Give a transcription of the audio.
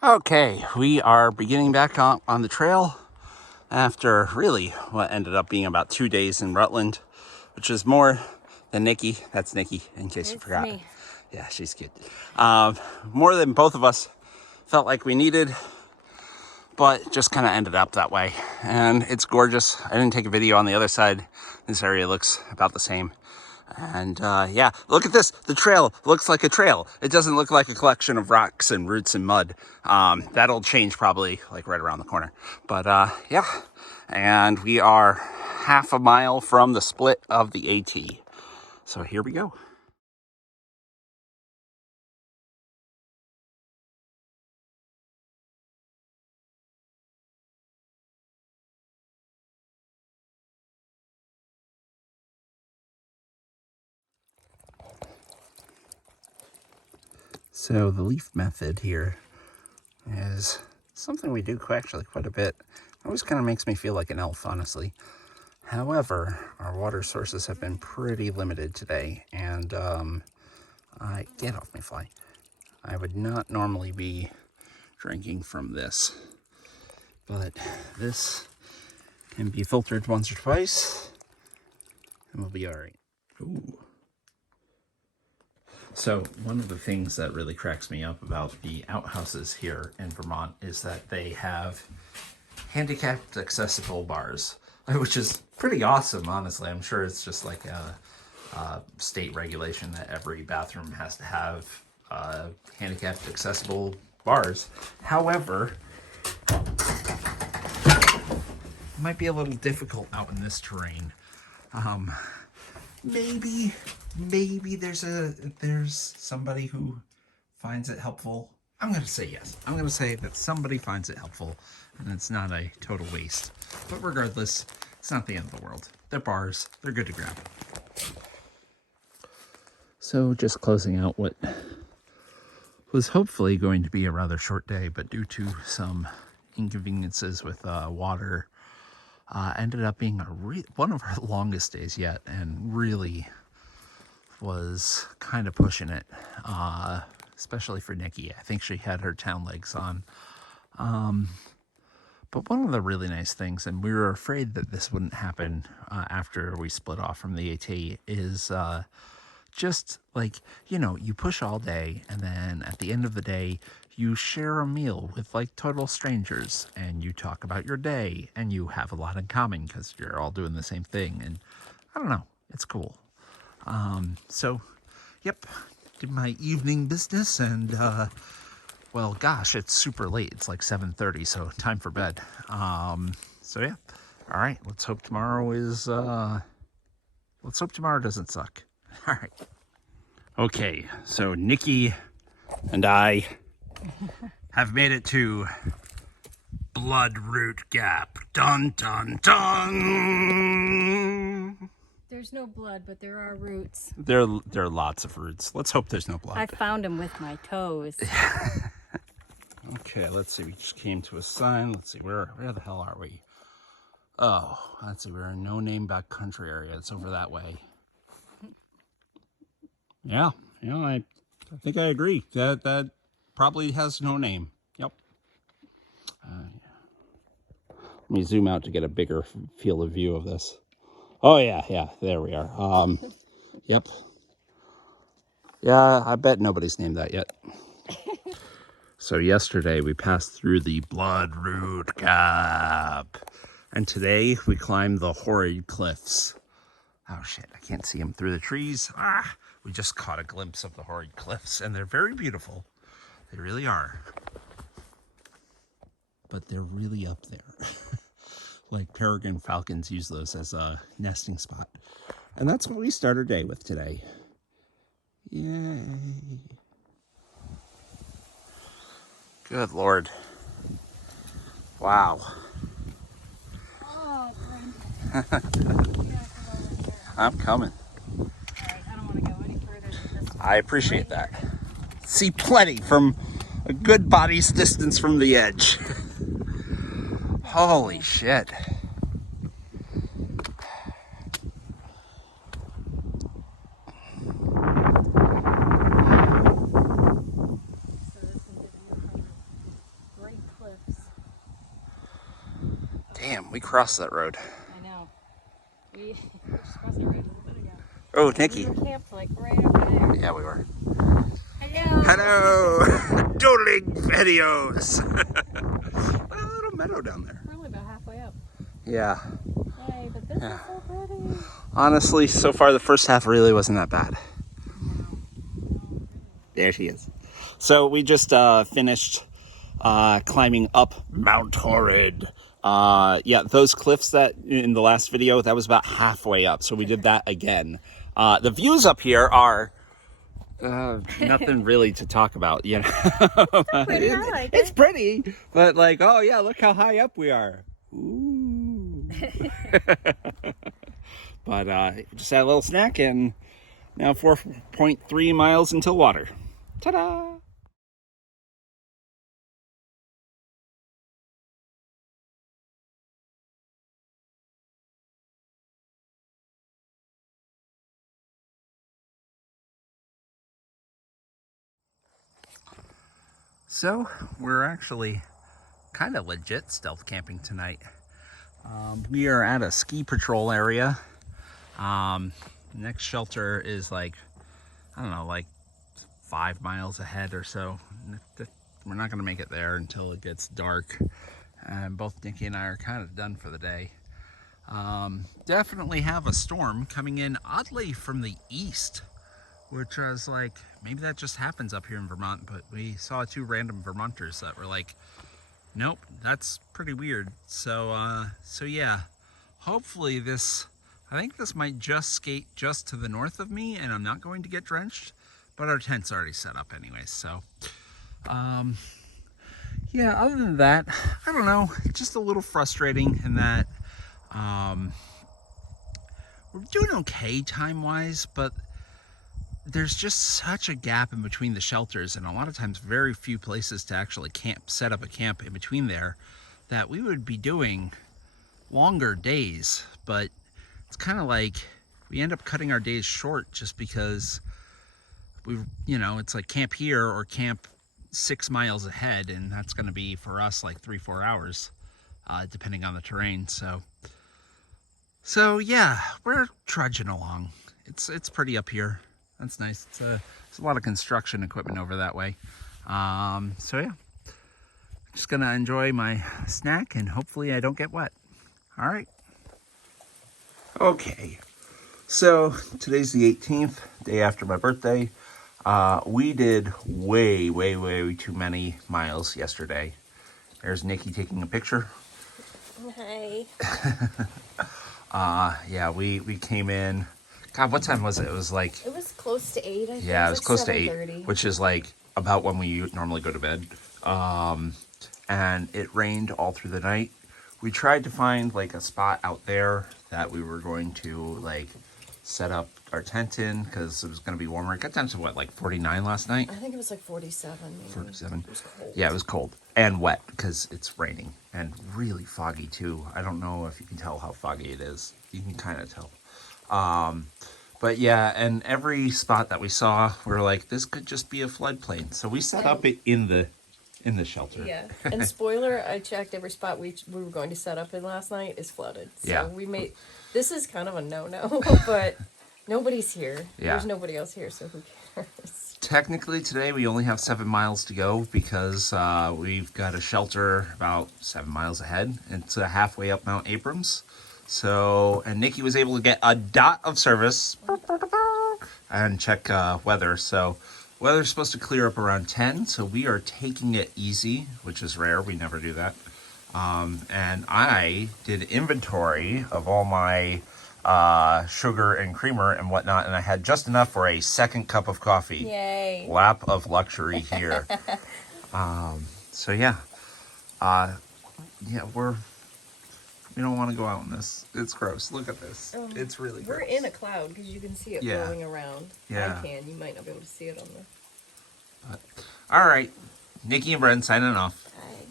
Okay, we are beginning back on the trail after really what ended up being about 2 days in Rutland, which is more than Nikki. That's Nikki, in case you forgot. Me. Yeah, she's cute. More than both of us felt like we needed, but just kind of ended up that way. And it's gorgeous. I didn't take a video on the other side. This area looks about the same. And yeah, look at this. The trail looks like a trail. It doesn't look like a collection of rocks and roots and mud. That'll change probably like right around the corner. But yeah, and we are half a mile from the split of the AT. So here we go. So the leaf method here is something we do actually quite a bit. It always kind of makes me feel like an elf, honestly. However, our water sources have been pretty limited today, and get off me, fly. I would not normally be drinking from this, but this can be filtered once or twice, and we'll be all right. Ooh. So one of the things that really cracks me up about the outhouses here in Vermont is that they have handicapped accessible bars, which is pretty awesome, honestly. I'm sure it's just like a state regulation that every bathroom has to have handicapped accessible bars. However, it might be a little difficult out in this terrain. Maybe there's somebody who finds it helpful. I'm gonna say yes. I'm gonna say that somebody finds it helpful, and it's not a total waste. But regardless, it's not the end of the world. They're bars. They're good to grab. So just closing out what was hopefully going to be a rather short day, but due to some inconveniences with water, ended up being one of our longest days yet, and really was kind of pushing it, especially for Nikki. I think she had her town legs on. But one of the really nice things, and we were afraid that this wouldn't happen after we split off from the AT, is just like, you push all day, and then at the end of the day, you share a meal with like total strangers, and you talk about your day, and you have a lot in common because you're all doing the same thing. And I don't know, it's cool. So, yep, did my evening business, and well, gosh, it's super late. It's like 7:30, so time for bed. So yeah, all right. Let's hope tomorrow doesn't suck. All right. Okay, so Nikki and I have made it to Bloodroot Gap. Dun dun dun. There's no blood, but there are roots. There are lots of roots. Let's hope there's no blood. I found them with my toes. Okay, let's see. We just came to a sign. Let's see. Where the hell are we? Oh, let's see. We're in no name backcountry area. It's over that way. Yeah, I think I agree. That probably has no name. Yep. Let me zoom out to get a bigger field of view of this. Oh yeah. There we are. Yep. Yeah, I bet nobody's named that yet. So yesterday we passed through the Bloodroot Gap, and today we climbed the Horrid Cliffs. Oh shit, I can't see them through the trees. We just caught a glimpse of the Horrid Cliffs, and they're very beautiful. They really are. But they're really up there. Like peregrine falcons use those as a nesting spot. And that's what we start our day with today. Yay. Good Lord. Wow. Oh, I'm coming. I don't want to go any further. I appreciate that. See plenty from a good body's distance from the edge. Holy shit. Damn, we crossed that road. I know. We just crossed the road a little bit ago. Oh, We Nikki. were camped like right over there. Yeah, we were. Hello. Hello! Doodling videos! A little meadow down there. We're only about halfway up. Yeah. Yay, but this is so pretty. Honestly, so far the first half really wasn't that bad. No. There she is. So we just finished climbing up Mount Horrid. Yeah, those cliffs that in the last video, that was about halfway up. So we did that again. The views up here are nothing really to talk about, you know. Pretty, I like it's it. pretty, but like, oh yeah, look how high up we are. Ooh. But just had a little snack and now 4.3 miles until water. Ta-da! So we're actually kind of legit stealth camping tonight. We are at a ski patrol area. Next shelter is like, I don't know, like 5 miles ahead or so. We're not going to make it there until it gets dark. And both Nikki and I are kind of done for the day. Definitely have a storm coming in oddly from the east, which I was like, maybe that just happens up here in Vermont, but we saw 2 random Vermonters that were like, nope, that's pretty weird. So yeah, hopefully I think this might just skate just to the north of me and I'm not going to get drenched, but our tent's already set up anyway. So, yeah, other than that, I don't know, just a little frustrating in that, we're doing okay time-wise, but there's just such a gap in between the shelters and a lot of times very few places to actually set up a camp in between there, that we would be doing longer days, but it's kind of like we end up cutting our days short just because it's like camp here or camp 6 miles ahead, and that's going to be for us like 3-4 hours, depending on the terrain. So yeah, we're trudging along. It's pretty up here. That's nice. There's a lot of construction equipment over that way. So yeah, just gonna enjoy my snack and hopefully I don't get wet. All right. Okay. So today's the 18th, day after my birthday. We did way too many miles yesterday. There's Nikki taking a picture. Hi. Yeah, we came in. God, what time was it? It was like... It was close to 8, I think. Yeah, it was close to 8, 7:30. which is like about when we normally go to bed. And it rained all through the night. We tried to find like a spot out there that we were going to like set up our tent in because it was going to be warmer. It got down to what, like 49 last night? I think it was like 47 maybe. 47. It was cold. Yeah, it was cold and wet because it's raining and really foggy too. I don't know if you can tell how foggy it is. You can kind of tell. But yeah, and every spot that we saw, we were like, this could just be a floodplain. So we set up it in the shelter. Yeah, and spoiler, I checked every spot we were going to set up in last night is flooded. So Yeah. this is kind of a no-no, but nobody's here. Yeah. There's nobody else here, so who cares? Technically today we only have 7 miles to go because we've got a shelter about 7 miles ahead. It's halfway up Mount Abrams. So, and Nikki was able to get a dot of service and check weather. So weather's supposed to clear up around 10, so we are taking it easy, which is rare. We never do that. And I did inventory of all my sugar and creamer and whatnot, and I had just enough for a second cup of coffee. Yay. Lap of luxury here. So yeah. Yeah, we don't want to go out in this. It's gross. Look at this. It's really gross. We're in a cloud because you can see it Yeah. blowing around. Yeah. I can. You might not be able to see it on the... All right. Nikki and Brent signing off. Hi.